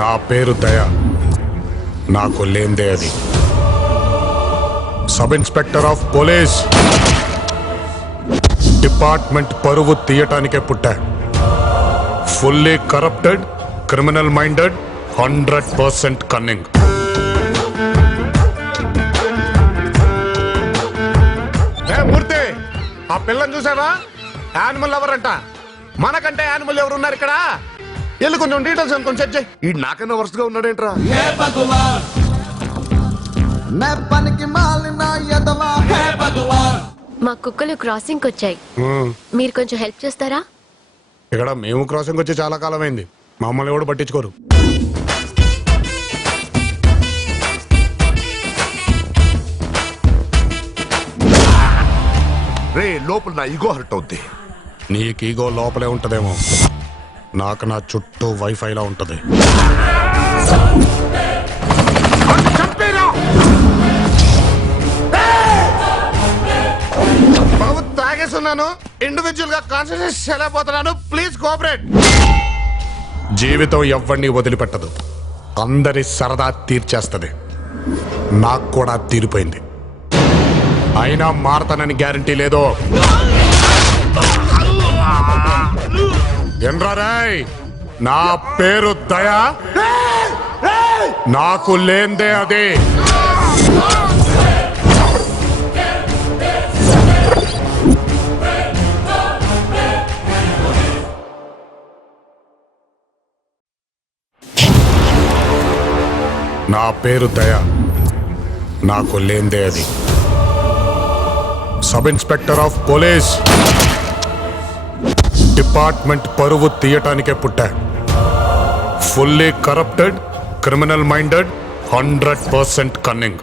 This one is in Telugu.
నా పేరు దయ, నాకు లేందే అది. Sub inspector of police. Department పరువు తీయటానికే పుట్టా. Fully corrupted, criminal minded, 100% cunning. Murthy, ఆ పిల్లని చూసావా? యానిమల్ లవర్ అంట. మనకంటే యానిమల్ ఎవరు ఉన్నారు ఇక్కడ? వెళ్ళి కొంచెం డీటెయిల్స్ అనుకొని సెట్ చేయి. ఈ నాకన్నా వరుసగా గా ఉన్నాడేంట్రా? మా కుక్కలు క్రాసింగ్ వచ్చాయి, మీరు కొంచెం హెల్ప్ చేస్తారా? ఇక్కడ మేము క్రాసింగ్ వచ్చి చాలా కాలం అయింది, మమ్మల్ని కూడా పట్టించుకోరు. రే, లోపల నా ఈగో హర్ట్ అవుద్ది. నీకు ఈగో లోపలే ఉంటదేమో, నాకు నా చుట్టూ వైఫైలా ఉంటది. బాబు, తాగేస్తున్నాను. ఇండివిజువల్ గా కాన్సన్ట్రేట్ చేయలేకపోతున్నాను. Please cooperate. జీవితం ఎవ్వడిని వదిలిపెట్టదు, అందరి సరదా తీర్చేస్తది. నాకు కూడా తీరిపోయింది, అయినా మారతానని గ్యారంటీ లేదో. ఎండ్రాయ్, నా పేరు దయ, నాకు లేందే అది. నా పేరు దయ, నాకు లేందే అది. Sub inspector of police. Department పరువు తీయటానికే పుట్టా. Fully corrupted, criminal minded, 100% cunning.